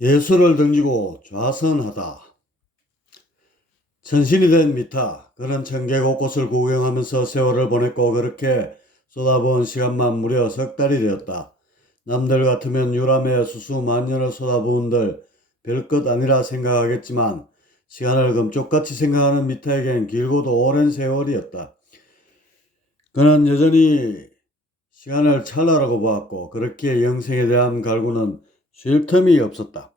예술을 던지고 좌선하다. 천신이 된 미타. 그는 천개 곳곳을 구경하면서 세월을 보냈고 그렇게 쏟아부은 시간만 무려 석 달이 되었다. 남들 같으면 유람에 수수만년을 쏟아부은들 별것 아니라 생각하겠지만 시간을 금쪽같이 생각하는 미타에겐 길고도 오랜 세월이었다. 그는 여전히 시간을 찰나라고 보았고 그렇게 영생에 대한 갈구는 쉴 틈이 없었다.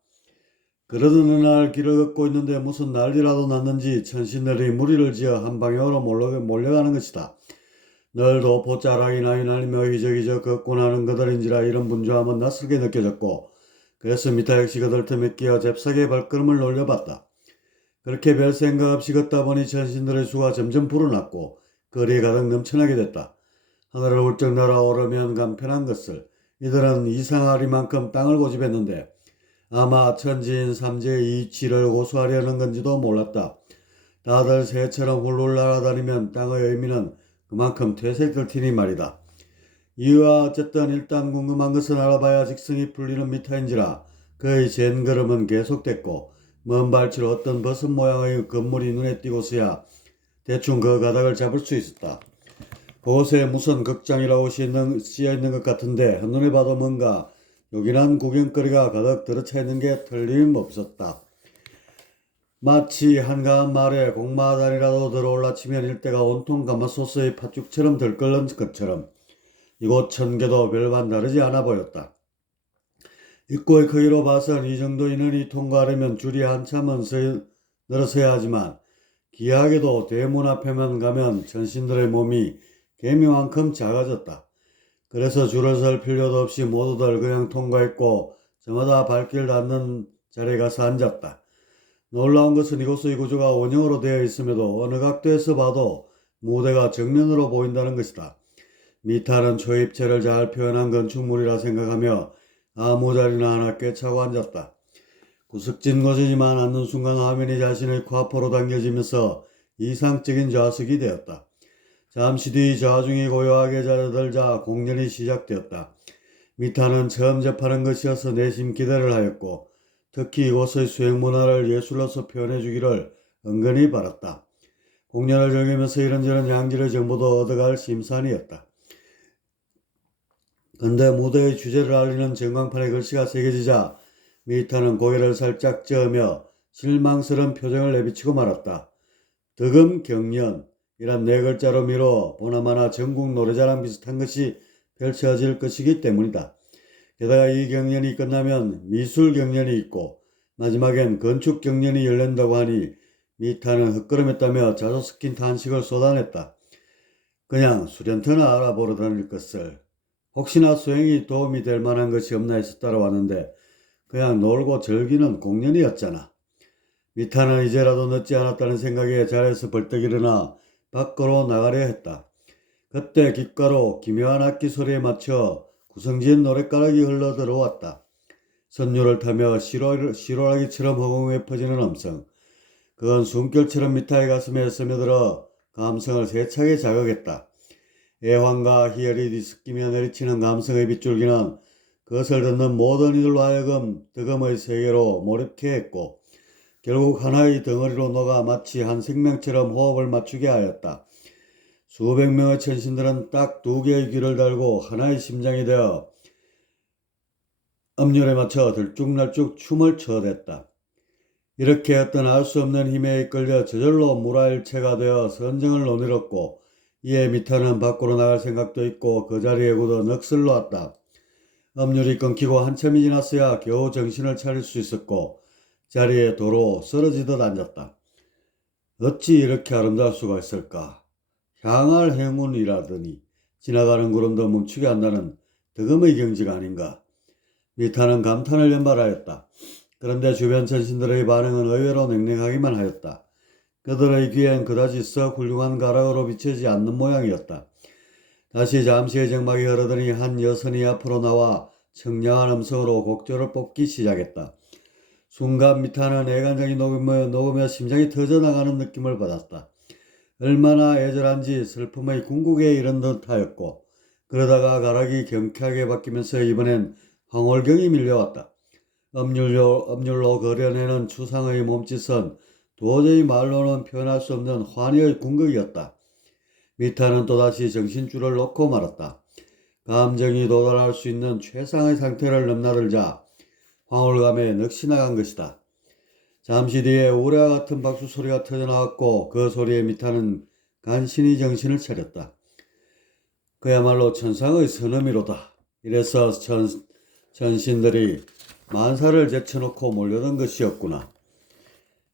그러던 어느 날 길을 걷고 있는데 무슨 난리라도 났는지 천신들이 무리를 지어 한 방향으로 몰려가는 것이다. 널도 보자락이 나이 날리며 희적희적 걷고 나는 그들인지라 이런 분주함은 낯설게 느껴졌고 그래서 미타 역시 그들 틈에 끼어 잽싸게 발걸음을 놀려봤다. 그렇게 별 생각 없이 걷다 보니 천신들의 수가 점점 불어났고 거리에 가득 넘쳐나게 됐다. 하늘을 훌쩍 날아오르면 간편한 것을 이들은 이상하리만큼 땅을 고집했는데 아마 천지인 삼재의 이치를 고수하려는 건지도 몰랐다. 다들 새처럼 훌훌 날아다니면 땅의 의미는 그만큼 퇴색될 테니 말이다. 이유와 어쨌든 일단 궁금한 것은 알아봐야 직성이 풀리는 미타인지라 그의 젠걸음은 계속됐고 먼 발치로 어떤 버섯 모양의 건물이 눈에 띄고서야 대충 그 가닥을 잡을 수 있었다. 그곳에 무슨 극장이라고 씌어있는 것 같은데 한눈에 봐도 뭔가 요긴한 구경거리가 가득 들어차 있는 게 틀림없었다. 마치 한가한 마을에 공마단이라도 들어올라치면 일대가 온통 가마솥의 팥죽처럼 들끓는 것처럼 이곳 천개도 별반 다르지 않아 보였다. 입구의 크기로 봐선 이 정도 인원이 통과하려면 줄이 한참은 늘어서야 하지만 기하게도 대문 앞에만 가면 천신들의 몸이 개미만큼 작아졌다. 그래서 줄을 설 필요도 없이 모두들 그냥 통과했고 저마다 발길 닿는 자리에 가서 앉았다. 놀라운 것은 이곳의 구조가 원형으로 되어 있음에도 어느 각도에서 봐도 무대가 정면으로 보인다는 것이다. 미타는 초입체를 잘 표현한 건축물이라 생각하며 아무 자리나 하나 꿰차고 앉았다. 구석진 곳이지만 앉는 순간 화면이 자신의 코앞으로 당겨지면서 이상적인 좌석이 되었다. 잠시 뒤 좌중이 고요하게 자리들자 공연이 시작되었다. 미타는 처음 접하는 것이어서 내심 기대를 하였고 특히 이곳의 수행문화를 예술로서 표현해 주기를 은근히 바랐다. 공연을 즐기면서 이런저런 양질의 정보도 얻어갈 심산이었다. 근데 무대의 주제를 알리는 전광판에 글씨가 새겨지자 미타는 고개를 살짝 저으며 실망스러운 표정을 내비치고 말았다. 득음 경연 이란 네 글자로 미뤄 보나마나 전국 노래자랑 비슷한 것이 펼쳐질 것이기 때문이다. 게다가 이 경연이 끝나면 미술 경연이 있고 마지막엔 건축 경연이 열린다고 하니 미타는 헛걸음했다며 자주 섞인 탄식을 쏟아냈다. 그냥 수련터나 알아보러 다닐 것을. 혹시나 수행이 도움이 될 만한 것이 없나 해서 따라왔는데 그냥 놀고 즐기는 공연이었잖아. 미타는 이제라도 늦지 않았다는 생각에 자리에서 벌떡 일어나 밖으로 나가려 했다. 그때 귓가로 기묘한 악기 소리에 맞춰 구성진 노랫가락이 흘러 들어왔다. 선율을 타며 시로라기처럼 허공에 퍼지는 음성. 그건 숨결처럼 미타의 가슴에 스며들어 감성을 세차게 자극했다. 애환과 희열이 뒤섞이며 내리치는 감성의 빗줄기는 그것을 듣는 모든 이들로 하여금 득음의 세계로 몰입케 했고 결국 하나의 덩어리로 녹아 마치 한 생명처럼 호흡을 맞추게 하였다. 수백 명의 천신들은 딱 두 개의 귀를 달고 하나의 심장이 되어 음률에 맞춰 들쭉날쭉 춤을 춰댔다. 이렇게 어떤 알 수 없는 힘에 이끌려 저절로 물화일체가 되어 선정을 논이뤘고 이에 미타는 밖으로 나갈 생각도 있고 그 자리에 굳어 넋을 놓았다. 음률이 끊기고 한참이 지났어야 겨우 정신을 차릴 수 있었고 자리에 도로 쓰러지듯 앉았다. 어찌 이렇게 아름다울 수가 있을까? 향할 행운이라더니 지나가는 구름도 멈추게 한다는 득음의 경지가 아닌가. 미타는 감탄을 연발하였다. 그런데 주변 천신들의 반응은 의외로 냉랭하기만 하였다. 그들의 귀엔 그다지 썩 훌륭한 가락으로 비치지 않는 모양이었다. 다시 잠시의 정막이 흐르더니 한 여선이 앞으로 나와 청량한 음성으로 곡조를 뽑기 시작했다. 순간 미타는 애간장이 녹으며 심장이 터져나가는 느낌을 받았다. 얼마나 애절한지 슬픔의 궁극에 이른 듯하였고 그러다가 가락이 경쾌하게 바뀌면서 이번엔 황홀경이 밀려왔다. 업률로 그려내는 추상의 몸짓은 도저히 말로는 표현할 수 없는 환희의 궁극이었다. 미타는 또다시 정신줄을 놓고 말았다. 감정이 도달할 수 있는 최상의 상태를 넘나들자 황홀감에 넋이 나간 것이다. 잠시 뒤에 우레와 같은 박수 소리가 터져나왔고 그 소리에 미타는 간신히 정신을 차렸다. 그야말로 천상의 선음이로다. 이래서 천신들이 만사를 제쳐놓고 몰려든 것이었구나.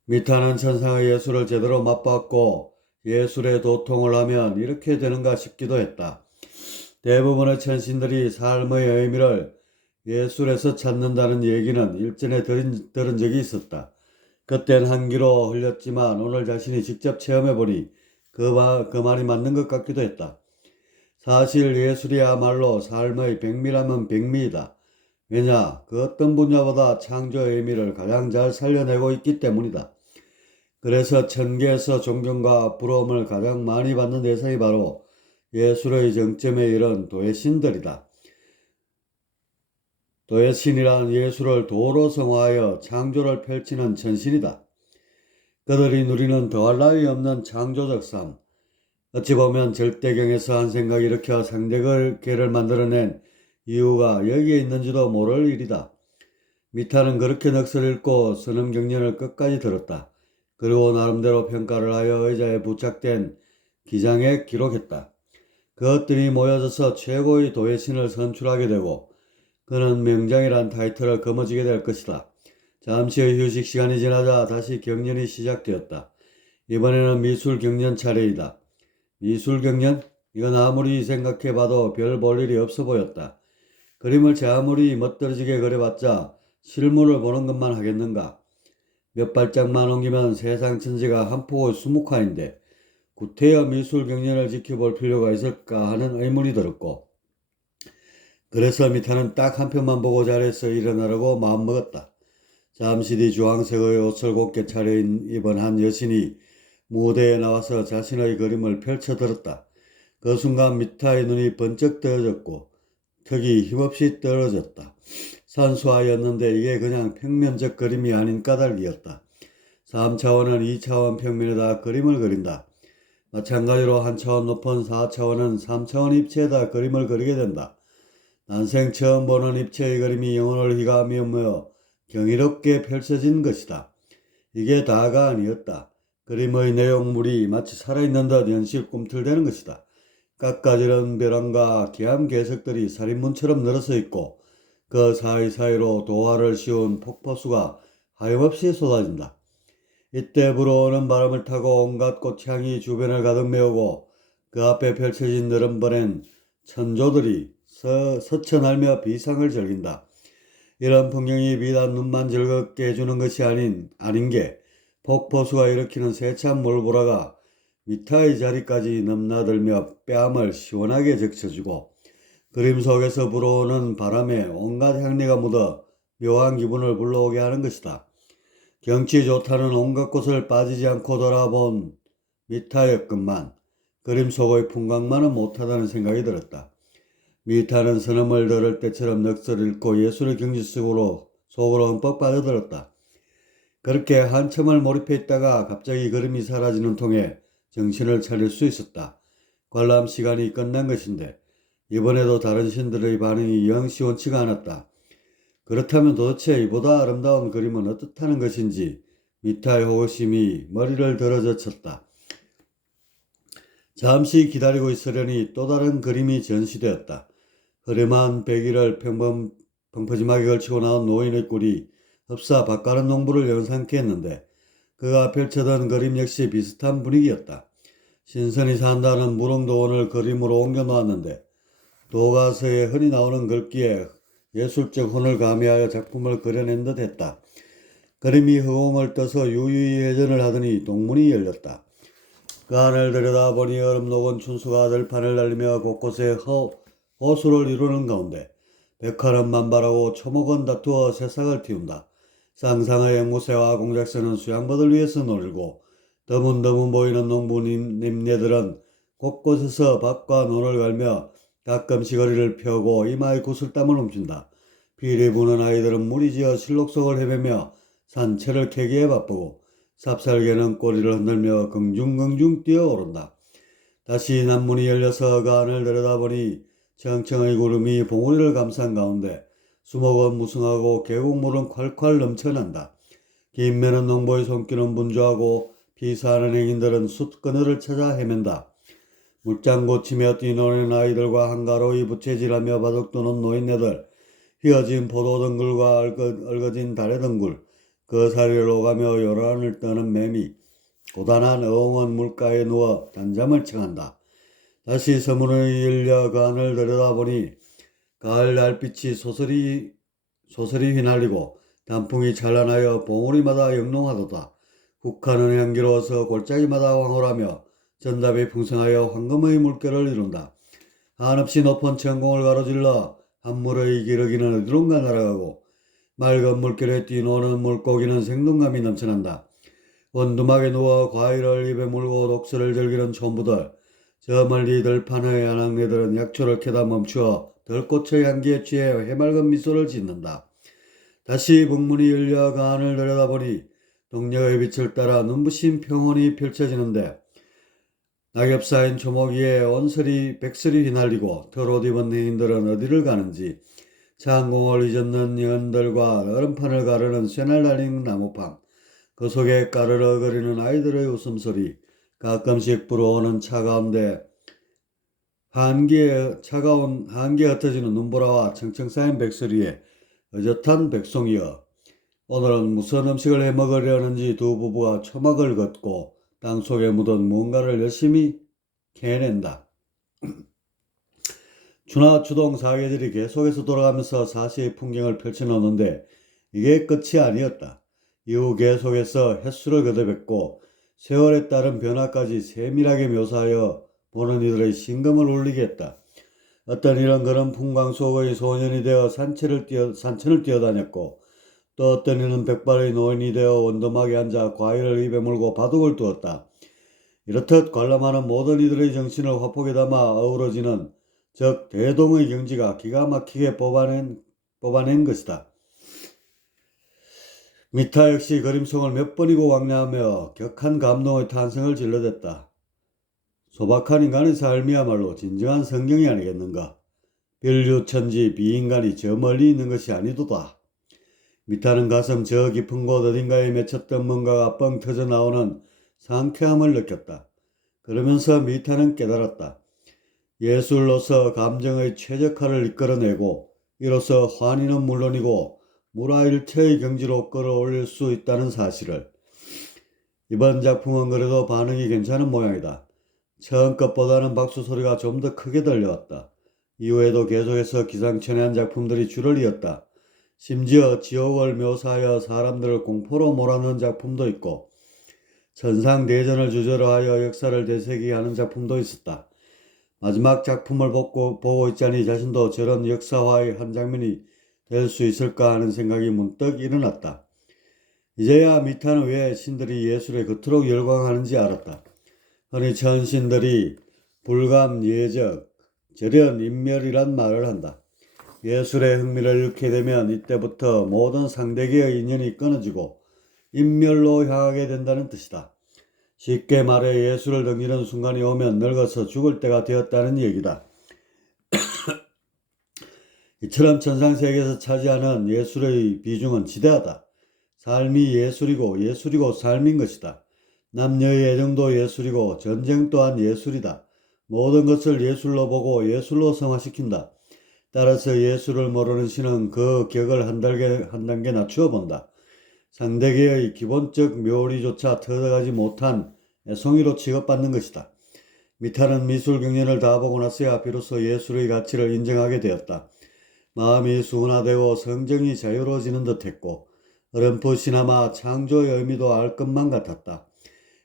미타는 천상의 예술을 제대로 맛봤고 예술의 도통을 하면 이렇게 되는가 싶기도 했다. 대부분의 천신들이 삶의 의미를 예술에서 찾는다는 얘기는 일전에 들은 적이 있었다. 그땐 한기로 흘렸지만 오늘 자신이 직접 체험해보니 그 말이 맞는 것 같기도 했다. 사실 예술이야말로 삶의 백미라면 백미이다. 왜냐, 그 어떤 분야보다 창조의 의미를 가장 잘 살려내고 있기 때문이다. 그래서 천계에서 존경과 부러움을 가장 많이 받는 대상이 바로 예술의 정점에 이른 도예신들이다. 도예신이란 예술을 도로 성화하여 창조를 펼치는 천신이다. 그들이 누리는 더할 나위 없는 창조적 삶. 어찌 보면 절대경에서 한 생각 일으켜 상대계를 만들어낸 이유가 여기에 있는지도 모를 일이다. 미타는 그렇게 넋을 잃고 선음경련을 끝까지 들었다. 그리고 나름대로 평가를 하여 의자에 부착된 기장에 기록했다. 그것들이 모여져서 최고의 도예신을 선출하게 되고 그는 명장이란 타이틀을 거머쥐게 될 것이다. 잠시의 휴식 시간이 지나자 다시 경연이 시작되었다. 이번에는 미술 경연 차례이다. 미술 경연? 이건 아무리 생각해봐도 별 볼 일이 없어 보였다. 그림을 제 아무리 멋들어지게 그려봤자 실물을 보는 것만 하겠는가? 몇 발짝만 옮기면 세상 천지가 한 폭의 수묵화인데 구태여 미술 경연을 지켜볼 필요가 있을까 하는 의문이 들었고 그래서 미타는 딱 한 편만 보고 자리에서 일어나려고 마음먹었다. 잠시 뒤 주황색의 옷을 곱게 차려입은 한 여신이 무대에 나와서 자신의 그림을 펼쳐들었다. 그 순간 미타의 눈이 번쩍 뜨어졌고 턱이 힘없이 떨어졌다. 산수화였는데 이게 그냥 평면적 그림이 아닌 까닭이었다. 3차원은 2차원 평면에다 그림을 그린다. 마찬가지로 한 차원 높은 4차원은 3차원 입체에다 그림을 그리게 된다. 난생 처음 보는 입체의 그림이 영혼을 휘감으며 경이롭게 펼쳐진 것이다. 이게 다가 아니었다. 그림의 내용물이 마치 살아있는 듯 연실 꿈틀대는 것이다. 깎아지른 벼랑과 기암 개석들이 살인문처럼 늘어서 있고 그 사이사이로 도화를 씌운 폭포수가 하염없이 쏟아진다. 이때 불어오는 바람을 타고 온갖 꽃향이 주변을 가득 메우고 그 앞에 펼쳐진 너른번엔 천조들이 서천하며 비상을 즐긴다. 이런 풍경이 비단 눈만 즐겁게 해주는 것이 아닌 게 폭포수가 일으키는 세찬 몰보라가 미타의 자리까지 넘나들며 뺨을 시원하게 적셔주고 그림 속에서 불어오는 바람에 온갖 향내가 묻어 묘한 기분을 불러오게 하는 것이다. 경치 좋다는 온갖 곳을 빠지지 않고 돌아본 미타였건만 그림 속의 풍광만은 못하다는 생각이 들었다. 미타는 선음을 들을 때처럼 넋을 잃고 예술의 경지 속으로 흠뻑 빠져들었다. 그렇게 한참을 몰입해 있다가 갑자기 그림이 사라지는 통에 정신을 차릴 수 있었다. 관람 시간이 끝난 것인데 이번에도 다른 신들의 반응이 영 시원치가 않았다. 그렇다면 도대체 이보다 아름다운 그림은 어떻다는 것인지 미타의 호기심이 머리를 들어젖혔다. 잠시 기다리고 있으려니 또 다른 그림이 전시되었다. 흐름한 배기를 펑퍼짐하게 걸치고 나온 노인의 꿀이 흡사 밭가는 농부를 연상케 했는데 그가 펼쳐던 그림 역시 비슷한 분위기였다. 신선이 산다는 무릉도원을 그림으로 옮겨 놓았는데 도가서에 흔히 나오는 글귀에 예술적 혼을 가미하여 작품을 그려낸 듯 했다. 그림이 허공을 떠서 유유히 회전을 하더니 동문이 열렸다. 그 안을 들여다보니 얼음 녹은 춘수가 들판을 날리며 곳곳에 호수를 이루는 가운데 백화는 만발하고 초목은 다투어 새싹을 틔운다. 상상의 앵무새와 공작새는 수양버들 위에서 놀고 드문드문 보이는 농부님네들은 곳곳에서 밭과 논을 갈며 가끔씩 허리를 펴고 이마에 구슬땀을 훔친다. 비리 부는 아이들은 무리지어 실록속을 헤매며 산채를 캐기에 바쁘고 삽살개는 꼬리를 흔들며 긍중긍중 뛰어오른다. 다시 난문이 열려서 그 안을 들여다보니 청청의 구름이 봉우리를 감싼 가운데 수목은 무성하고 계곡물은 콸콸 넘쳐난다. 긴 매는 농부의 손길은 분주하고 피사하는 행인들은 숲 그늘을 찾아 헤맨다. 물장 고치며 뛰노는 아이들과 한가로이 부채질하며 바둑 두는 노인네들, 휘어진 포도 덩굴과 얽어진 달의 덩굴, 그 사리를 오가며 요란을 떠는 매미, 고단한 어흥원 물가에 누워 단잠을 청한다. 다시 서문을 열려 그 안을 들여다보니 가을 달빛이 소설이 휘날리고 단풍이 찬란하여 봉우리마다 영롱하도다. 국화는 향기로워서 골짜기마다 황홀하며 전답이 풍성하여 황금의 물결을 이룬다. 한없이 높은 천공을 가로질러 한물의 기러기는 어디론가 날아가고 맑은 물결에 뛰노는 물고기는 생동감이 넘쳐난다. 원두막에 누워 과일을 입에 물고 독서를 즐기는 촌부들, 저 멀리 들판의 아낙네들은 약초를 캐다 멈추어 들꽃의 향기에 취해 해맑은 미소를 짓는다. 다시 북문이 열려 그 안을 들여다보니 동녀의 빛을 따라 눈부신 평원이 펼쳐지는데 낙엽 쌓인 초목 위에 온설이 백설이 휘날리고 털옷 입은 행인들은 어디를 가는지 창공을 잊었는 연들과 얼음판을 가르는 쇠날 달린 나무판, 그 속에 까르르거리는 아이들의 웃음소리, 가끔씩 불어오는 차가운데 차가운 한기에 흩어지는 눈보라와 청청 쌓인 백설이에 어젓한 백송이여. 오늘은 무슨 음식을 해먹으려는지 두 부부가 초막을 걷고 땅속에 묻은 무언가를 열심히 캐낸다. 추나 추동 사계절이 계속해서 돌아가면서 사시의 풍경을 펼쳐놓는데 이게 끝이 아니었다. 이후 계속해서 횟수를 거듭했고 세월에 따른 변화까지 세밀하게 묘사하여 보는 이들의 심금을 울리게 했다. 어떤 이런 그런 풍광 속의 소년이 되어 산천을 뛰어다녔고 또 어떤 이는 백발의 노인이 되어 원두막에 앉아 과일을 입에 물고 바둑을 두었다. 이렇듯 관람하는 모든 이들의 정신을 화폭에 담아 어우러지는 즉 대동의 경지가 기가 막히게 뽑아낸 것이다. 미타 역시 그림송을 몇 번이고 왕래하며 격한 감동의 탄성을 질러댔다. 소박한 인간의 삶이야말로 진정한 성경이 아니겠는가. 별류천지 비인간이 저 멀리 있는 것이 아니도다. 미타는 가슴 저 깊은 곳 어딘가에 맺혔던 뭔가가 뻥 터져 나오는 상쾌함을 느꼈다. 그러면서 미타는 깨달았다. 예술로서 감정의 최적화를 이끌어내고 이로써 환희는 물론이고 무라일체의 경지로 끌어올릴 수 있다는 사실을. 이번 작품은 그래도 반응이 괜찮은 모양이다. 처음 것보다는 박수 소리가 좀 더 크게 들려왔다. 이후에도 계속해서 기상천외한 작품들이 줄을 이었다. 심지어 지옥을 묘사하여 사람들을 공포로 몰아넣은 작품도 있고 천상대전을 주제로 하여 역사를 되새기게 하는 작품도 있었다. 마지막 작품을 보고 있자니 자신도 저런 역사화의 한 장면이 될 수 있을까 하는 생각이 문득 일어났다. 이제야 미타는 왜 신들이 예술에 그토록 열광하는지 알았다. 흔히 천신들이 불감, 예적, 절연, 인멸이란 말을 한다. 예술의 흥미를 잃게 되면 이때부터 모든 상대계의 인연이 끊어지고 인멸로 향하게 된다는 뜻이다. 쉽게 말해 예술을 등지는 순간이 오면 늙어서 죽을 때가 되었다는 얘기다. 이처럼 천상세계에서 차지하는 예술의 비중은 지대하다. 삶이 예술이고 예술이고 삶인 것이다. 남녀의 애정도 예술이고 전쟁 또한 예술이다. 모든 것을 예술로 보고 예술로 성화시킨다. 따라서 예술을 모르는 신은 그 격을 한 단계 낮추어 본다. 상대계의 기본적 묘리조차 터득하지 못한 애송이로 취급받는 것이다. 미타는 미술 경연을 다 보고 나서야 비로소 예술의 가치를 인정하게 되었다. 마음이 순화되고 성정이 자유로워지는 듯했고 어렴풋이나마 창조의 의미도 알 것만 같았다.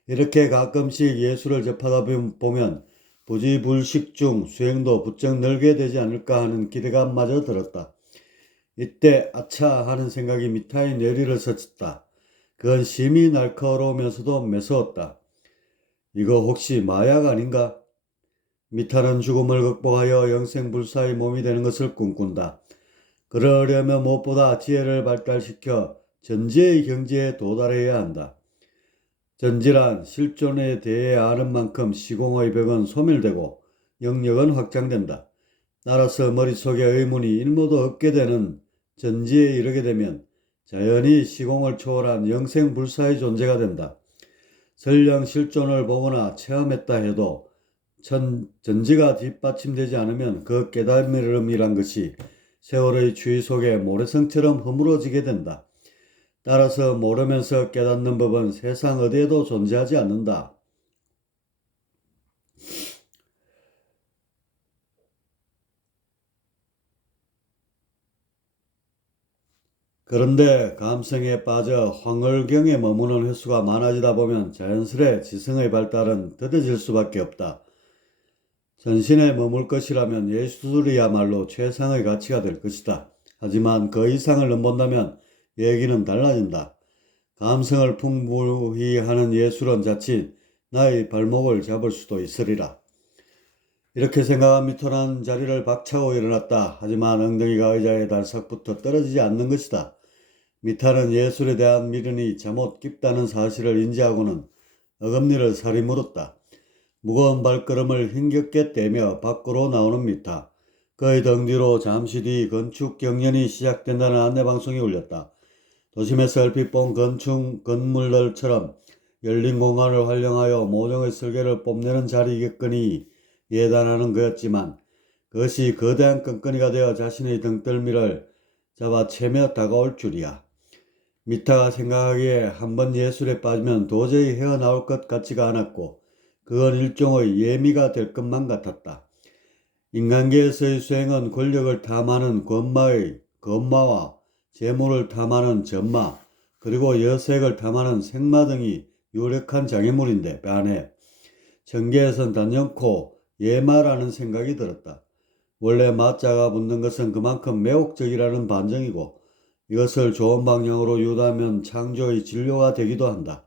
이렇게 가끔씩 예술을 접하다 보면 부지불식 중 수행도 부쩍 늘게 되지 않을까 하는 기대감마저 들었다. 이때 아차 하는 생각이 미타의 뇌리를 스쳤다. 그건 심히 날카로우면서도 매서웠다. 이거 혹시 마약 아닌가? 미타는 죽음을 극복하여 영생불사의 몸이 되는 것을 꿈꾼다. 그러려면 무엇보다 지혜를 발달시켜 전지의 경지에 도달해야 한다. 전지란 실존에 대해 아는 만큼 시공의 벽은 소멸되고 영역은 확장된다. 따라서 머릿속에 의문이 일모도 없게 되는 전지에 이르게 되면 자연히 시공을 초월한 영생불사의 존재가 된다. 설령 실존을 보거나 체험했다 해도 전지가 뒷받침되지 않으면 그 깨달음이란 것이 세월의 추위 속에 모래성처럼 허물어지게 된다. 따라서 모르면서 깨닫는 법은 세상 어디에도 존재하지 않는다. 그런데 감성에 빠져 황홀경에 머무는 횟수가 많아지다 보면 자연스레 지성의 발달은 더뎌질 수밖에 없다. 전신에 머물 것이라면 예술이야말로 최상의 가치가 될 것이다. 하지만 그 이상을 넘본다면 얘기는 달라진다. 감성을 풍부히 하는 예술은 자칫 나의 발목을 잡을 수도 있으리라. 이렇게 생각한 미토는 자리를 박차고 일어났다. 하지만 엉덩이가 의자의 달싹부터 떨어지지 않는 것이다. 미타는 예술에 대한 미련이 잠옷 깊다는 사실을 인지하고는 어금니를 살이 물었다. 무거운 발걸음을 힘겹게 떼며 밖으로 나오는 미타. 그의 등 뒤로 잠시 뒤 건축 경연이 시작된다는 안내방송이 울렸다. 도심에서 얼핏 본 건축 건물들처럼 열린 공간을 활용하여 모종의 설계를 뽐내는 자리겠거니 예단하는 거였지만 그것이 거대한 끈끈이가 되어 자신의 등덜미를 잡아채며 다가올 줄이야. 미타가 생각하기에 한번 예술에 빠지면 도저히 헤어나올 것 같지가 않았고 그건 일종의 예미가 될 것만 같았다. 인간계에서의 수행은 권력을 탐하는 권마와 재물을 탐하는 전마, 그리고 여색을 탐하는 생마 등이 유력한 장애물인데 반해 천계에선 단연코 예마라는 생각이 들었다. 원래 마자가 붙는 것은 그만큼 매혹적이라는 반증이고 이것을 좋은 방향으로 유도하면 창조의 진료가 되기도 한다.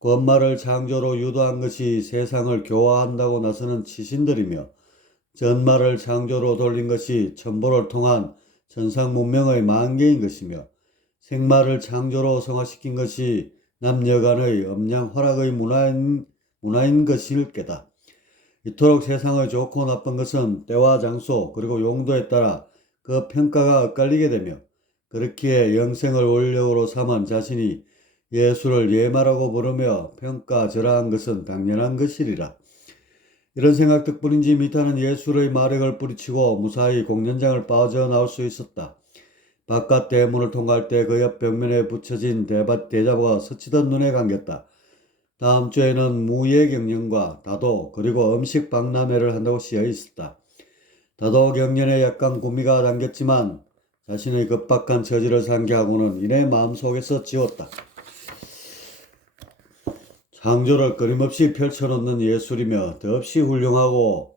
권마를 창조로 유도한 것이 세상을 교화한다고 나서는 치신들이며 전마를 창조로 돌린 것이 천보를 통한 천상 문명의 만개인 것이며 생마를 창조로 성화시킨 것이 남녀간의 엄양 화락의 문화인 것일 게다. 이토록 세상의 좋고 나쁜 것은 때와 장소 그리고 용도에 따라 그 평가가 엇갈리게 되며 그렇기에 영생을 원력으로 삼은 자신이 예술을 예마라고 부르며 평가절하한 것은 당연한 것이리라. 이런 생각 덕분인지 미타는 예술의 마력을 뿌리치고 무사히 공연장을 빠져나올 수 있었다. 바깥 대문을 통과할 때 그 옆 벽면에 붙여진 대자보가 스치듯 눈에 감겼다. 다음 주에는 무예 경연과 다도 그리고 음식 박람회를 한다고 쓰여 있었다. 다도 경연에 약간 구미가 담겼지만 자신의 급박한 처지를 상기하고는 이내 마음속에서 지웠다. 창조를 끊임없이 펼쳐놓는 예술이며 더없이 훌륭하고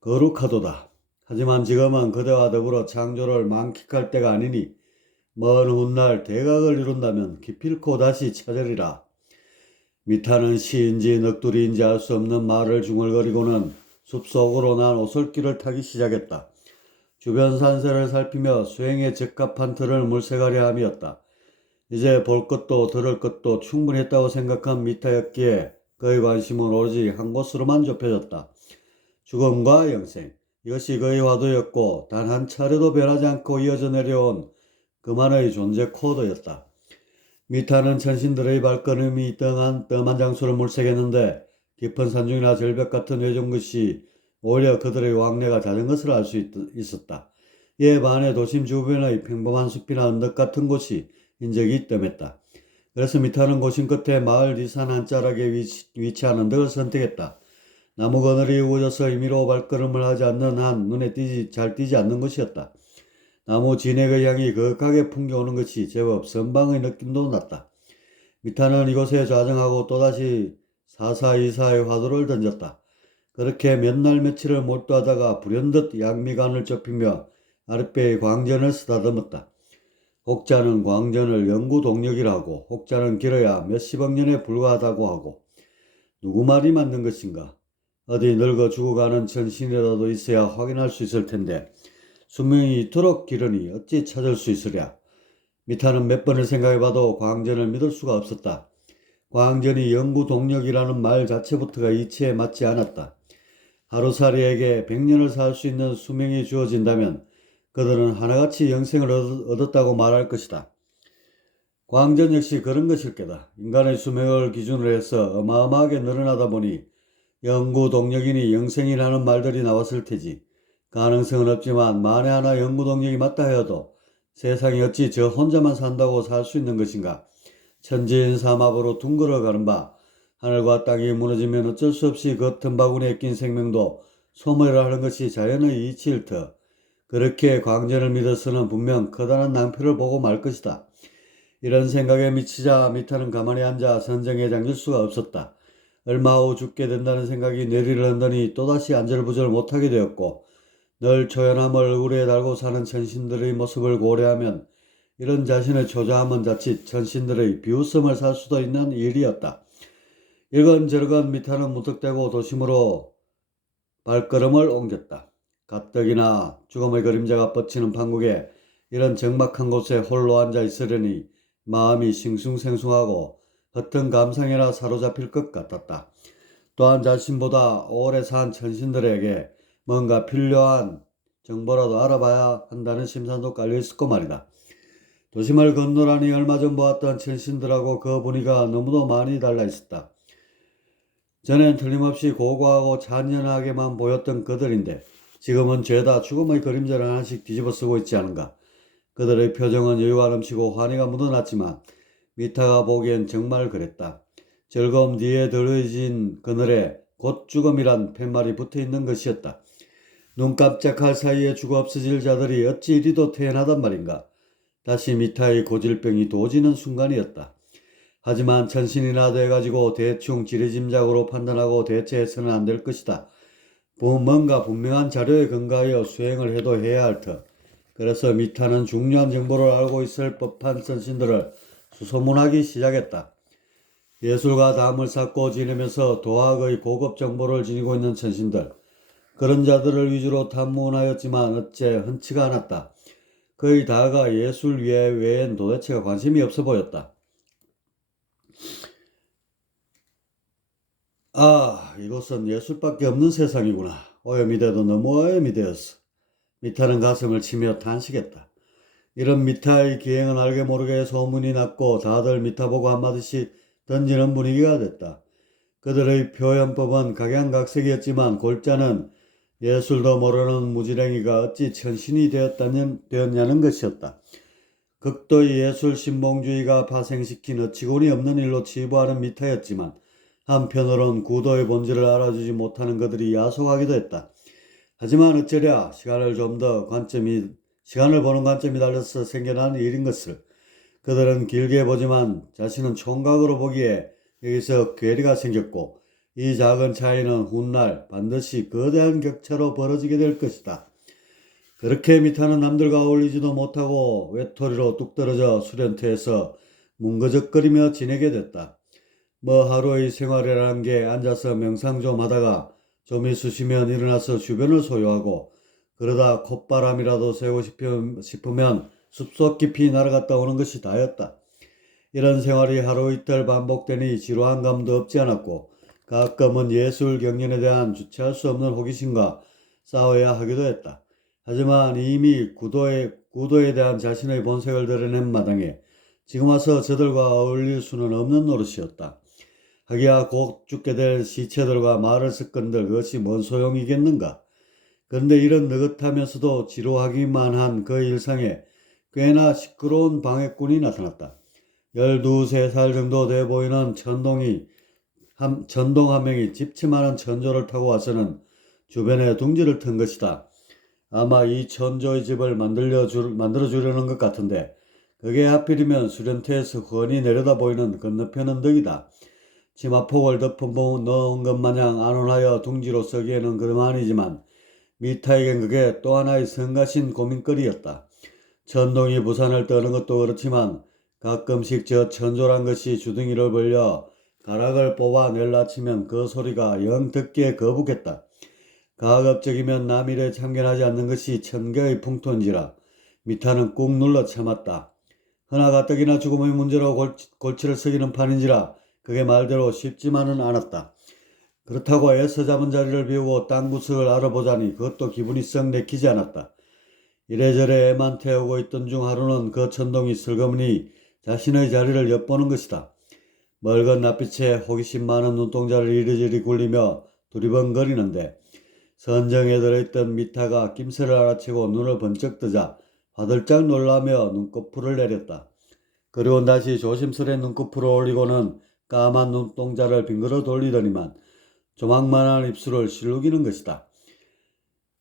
거룩하도다. 하지만 지금은 그대와 더불어 창조를 만끽할 때가 아니니 먼 훗날 대각을 이룬다면 기필코 다시 찾으리라. 미타는 시인지 넋두리인지 알 수 없는 말을 중얼거리고는 숲속으로 난 오솔길을 타기 시작했다. 주변 산세를 살피며 수행에 적합한 틀을 물색하려 함이었다. 이제 볼 것도 들을 것도 충분했다고 생각한 미타였기에 그의 관심은 오로지 한 곳으로만 좁혀졌다. 죽음과 영생. 이것이 그의 화두였고 단 한 차례도 변하지 않고 이어져 내려온 그만의 존재 코드였다. 미타는 천신들의 발걸음이 뜸한 장소를 물색했는데 깊은 산중이나 절벽 같은 외진 것이 오히려 그들의 왕래가 잦은 것을 알 수 있었다. 이에 반해 도심 주변의 평범한 숲이나 언덕 같은 곳이 인적이 뜸했다. 그래서 미타는 고심 끝에 마을 뒤산 한 자락에 위치한 언덕을 선택했다. 나무 그늘이 우거져서 임의로 발걸음을 하지 않는 한 눈에 잘 띄지 않는 곳이었다. 나무 진액의 향이 거하게 풍겨오는 것이 제법 선방의 느낌도 났다. 미타는 이곳에 좌정하고 또다시 사사이사의 화두를 던졌다. 그렇게 몇 날 며칠을 몰두하다가 불현듯 양미간을 좁히며 아랫배의 광전을 쓰다듬었다. 혹자는 광전을 영구 동력이라고, 혹자는 길어야 몇십억 년에 불과하다고 하고, 누구 말이 맞는 것인가? 어디 늙어 죽어가는 천신이라도 있어야 확인할 수 있을 텐데 수명이 이토록 기르니 어찌 찾을 수 있으랴. 미타는 몇 번을 생각해봐도 광전을 믿을 수가 없었다. 광전이 영구 동력이라는 말 자체부터가 이치에 맞지 않았다. 하루살이에게 100년을 살 수 있는 수명이 주어진다면 그들은 하나같이 영생을 얻었다고 말할 것이다. 광전 역시 그런 것일 게다. 인간의 수명을 기준으로 해서 어마어마하게 늘어나다 보니 영구 동력이니 영생이라는 말들이 나왔을 테지. 가능성은 없지만 만에 하나 영구 동력이 맞다 하여도 세상이 어찌 저 혼자만 산다고 살 수 있는 것인가. 천지인삼합으로 둥글어가는 바 하늘과 땅이 무너지면 어쩔 수 없이 그 틈바구니에 낀 생명도 소멸하는 것이 자연의 이치일 터. 그렇게 광전을 믿어서는 분명 커다란 낭패를 보고 말 것이다. 이런 생각에 미치자 미타는 가만히 앉아 선정에 잠길 수가 없었다. 얼마 후 죽게 된다는 생각이 뇌리를 흔드니 또다시 안절부절 못하게 되었고 늘 초연함을 얼굴에 달고 사는 천신들의 모습을 고려하면 이런 자신의 초조함은 자칫 천신들의 비웃음을 살 수도 있는 일이었다. 이건저건 미타는 무턱대고 도심으로 발걸음을 옮겼다. 가뜩이나 죽음의 그림자가 뻗치는 판국에 이런 적막한 곳에 홀로 앉아 있으려니 마음이 싱숭생숭하고 허튼 감상에나 사로잡힐 것 같았다. 또한 자신보다 오래 산 천신들에게 뭔가 필요한 정보라도 알아봐야 한다는 심산도 깔려있었고 말이다. 도심을 건너라니 얼마 전 보았던 천신들하고 그 분위기가 너무도 많이 달라 있었다. 전엔 틀림없이 고고하고 잔인하게만 보였던 그들인데 지금은 죄다 죽음의 그림자를 하나씩 뒤집어 쓰고 있지 않은가. 그들의 표정은 여유가 넘치고 환희가 묻어났지만 미타가 보기엔 정말 그랬다. 즐거움 뒤에 더해진 그늘에 곧 죽음이란 팻말이 붙어있는 것이었다. 눈 깜짝할 사이에 죽어 없어질 자들이 어찌 이리도 태연하단 말인가. 다시 미타의 고질병이 도지는 순간이었다. 하지만 천신이나 돼가지고 대충 지레짐작으로 판단하고 대체해서는 안 될 것이다. 뭔가 분명한 자료에 근거하여 수행을 해도 해야 할 터. 그래서 미타는 중요한 정보를 알고 있을 법한 천신들을 수소문하기 시작했다. 예술과 담을 쌓고 지내면서 도학의 고급 정보를 지니고 있는 천신들. 그런 자들을 위주로 탐문하였지만 어째 흔치가 않았다. 거의 다가 예술 외엔 도대체가 관심이 없어 보였다. 이곳은 예술밖에 없는 세상이구나. 오염이 돼도 너무 오염이 되었어. 미타는 가슴을 치며 탄식했다. 이런 미타의 기행은 알게 모르게 소문이 났고 다들 미타 보고 한마디씩 던지는 분위기가 됐다. 그들의 표현법은 각양각색이었지만 골자는 예술도 모르는 무지랭이가 어찌 천신이 되었냐는 것이었다. 극도의 예술 신봉주의가 파생시킨 어치곤이 없는 일로 치부하는 미타였지만 한편으론 구도의 본질을 알아주지 못하는 그들이 야속하기도 했다. 하지만 어쩌랴 시간을 보는 관점이 달라서 생겨난 일인 것을. 그들은 길게 보지만 자신은 총각으로 보기에 여기서 괴리가 생겼고 이 작은 차이는 훗날 반드시 거대한 격차로 벌어지게 될 것이다. 그렇게 미타는 남들과 어울리지도 못하고 외톨이로 뚝 떨어져 수련터에서 뭉거적거리며 지내게 됐다. 하루의 생활이라는 게 앉아서 명상 좀 하다가 좀 있으시면 일어나서 주변을 소유하고 그러다 콧바람이라도 쐬고 싶으면 숲속 깊이 날아갔다 오는 것이 다였다. 이런 생활이 하루 이틀 반복되니 지루한 감도 없지 않았고 가끔은 예술 경연에 대한 주체할 수 없는 호기심과 싸워야 하기도 했다. 하지만 이미 구도에 대한 자신의 본색을 드러낸 마당에 지금 와서 저들과 어울릴 수는 없는 노릇이었다. 하기야 곧 죽게 될 시체들과 말을 섞은들 그것이 뭔 소용이겠는가. 그런데 이런 느긋하면서도 지루하기만 한 그 일상에 꽤나 시끄러운 방해꾼이 나타났다. 12~13살 정도 돼 보이는 천동 한 명이 집치만한 천조를 타고 와서는 주변에 둥지를 튼 것이다. 아마 이 천조의 집을 만들어주려는 것 같은데 그게 하필이면 수련터에서 훤히 내려다 보이는 건너편 언덕이다. 치마폭을 넣은 것 마냥 안온하여 둥지로 서기에는 그만이지만 미타에겐 그게 또 하나의 성가신 고민거리였다. 천동이 부산을 떠는 것도 그렇지만 가끔씩 저 천조란 것이 주둥이를 벌려 가락을 뽑아 낼라치면 그 소리가 영 듣기에 거북했다. 가급적이면 남일에 참견하지 않는 것이 천계의 풍토인지라 미타는 꾹 눌러 참았다. 허나 가뜩이나 죽음의 문제로 골치를 새기는 판인지라 그게 말대로 쉽지만은 않았다. 그렇다고 애써 잡은 자리를 비우고 땅 구석을 알아보자니 그것도 기분이 썩 내키지 않았다. 이래저래 애만 태우고 있던 중 하루는 그 천동이 슬그머니 자신의 자리를 엿보는 것이다. 멀건 낯빛에 호기심 많은 눈동자를 이리저리 굴리며 두리번거리는데 선정에 들어있던 미타가 낌새를 알아채고 눈을 번쩍 뜨자 화들짝 놀라며 눈꺼풀을 내렸다. 그리고 다시 조심스레 눈꺼풀을 올리고는 까만 눈동자를 빙그러 돌리더니만 조망만한 입술을 실룩이는 것이다.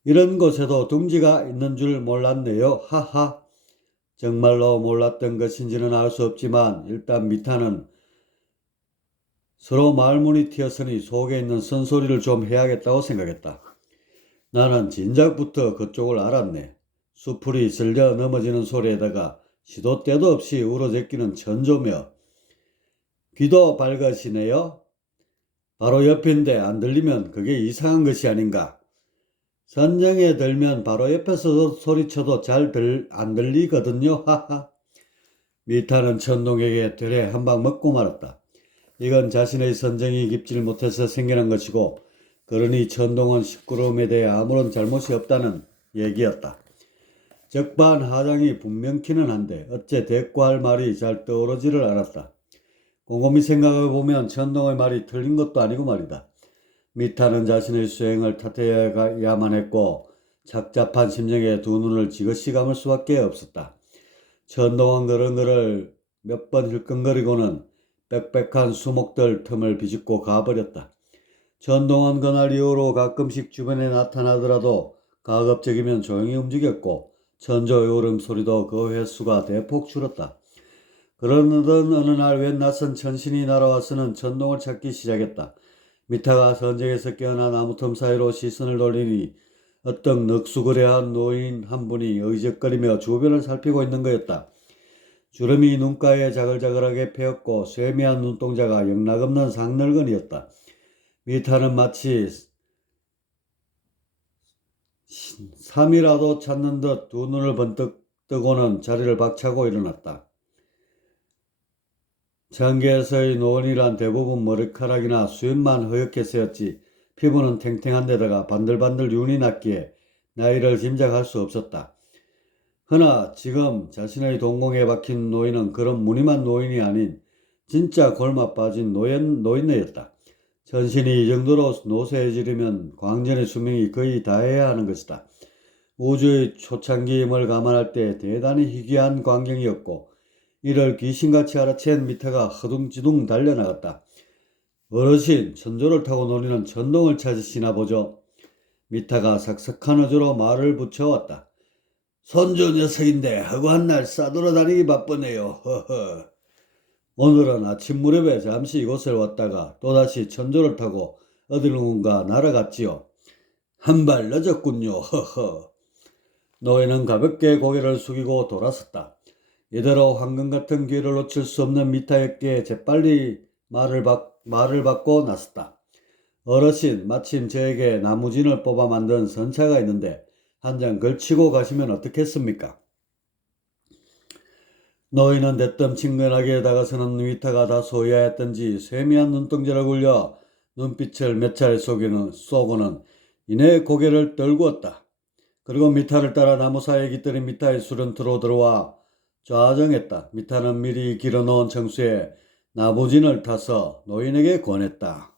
이런 곳에도 둥지가 있는 줄 몰랐네요. 하하. 정말로 몰랐던 것인지는 알 수 없지만 일단 미타는 서로 말문이 튀었으니 속에 있는 쓴소리를 좀 해야겠다고 생각했다. 나는 진작부터 그쪽을 알았네. 수풀이 쓸려 넘어지는 소리에다가 시도 때도 없이 울어제끼는 천조며 귀도 밝으시네요. 바로 옆인데 안 들리면 그게 이상한 것이 아닌가. 선정에 들면 바로 옆에서 소리쳐도 잘 안 들리거든요. 하하. 미타는 천동에게 되레 한 방 먹고 말았다. 이건 자신의 선정이 깊질 못해서 생겨난 것이고 그러니 천동은 시끄러움에 대해 아무런 잘못이 없다는 얘기였다. 적반하장이 분명키는 한데 어째 대꾸할 말이 잘 떠오르지를 않았다. 곰곰이 생각해보면 천동의 말이 틀린 것도 아니고 말이다. 미타는 자신의 수행을 탓해야만 했고 착잡한 심정에 두 눈을 지그시 감을 수밖에 없었다. 천동은 그런 거를 몇 번 힐끔거리고는 빽빽한 수목들 틈을 비집고 가버렸다. 천동은 그날 이후로 가끔씩 주변에 나타나더라도 가급적이면 조용히 움직였고 천조의 울음소리도 그 횟수가 대폭 줄었다. 그러던 어느 날 웬 낯선 천신이 날아와서는 천동을 찾기 시작했다. 미타가 선정에서 깨어난 나무 틈 사이로 시선을 돌리니 어떤 넋수그레한 노인 한 분이 의적거리며 주변을 살피고 있는 거였다. 주름이 눈가에 자글자글하게 패였고 쇠미한 눈동자가 영락없는 상늙은이였다. 미타는 마치 삼이라도 찾는 듯 두 눈을 번뜩 뜨고는 자리를 박차고 일어났다. 전개에서의 노인이란 대부분 머리카락이나 수염만 허옇게 새었지 피부는 탱탱한 데다가 반들반들 윤이 났기에 나이를 짐작할 수 없었다. 허나 지금 자신의 동공에 박힌 노인은 그런 무늬만 노인이 아닌 진짜 골마 빠진 노인네였다. 전신이 이 정도로 노쇠해지려면 광전의 수명이 거의 다해야 하는 것이다. 우주의 초창기임을 감안할 때 대단히 희귀한 광경이었고 이를 귀신같이 알아챈 미타가 허둥지둥 달려나갔다. 어르신, 천조를 타고 노리는 천동을 찾으시나 보죠. 미타가 삭삭한 어조로 말을 붙여왔다. 손주 녀석인데 허구한 날 싸돌아다니기 바쁘네요. 허허. 오늘은 아침 무렵에 잠시 이곳을 왔다가 또다시 천조를 타고 어디론가 날아갔지요. 한 발 늦었군요. 허허. 노인은 가볍게 고개를 숙이고 돌아섰다. 이대로 황금 같은 기회를 놓칠 수 없는 미타에게 재빨리 말을 받고 나섰다. 어르신, 마침 저에게 나무진을 뽑아 만든 선차가 있는데 한 잔 걸치고 가시면 어떻겠습니까? 노인은 대뜸 친근하게 다가서는 미타가 다소 의아했던지 쇠미한 눈동자를 굴려 눈빛을 몇 차례 쏘고는 이내 고개를 떨구었다. 그리고 미타를 따라 나무 사이에 깃들인 미타의 수련트로 들어와 좌정했다. 미타는 미리 길어놓은 청수에 나무진을 타서 노인에게 권했다.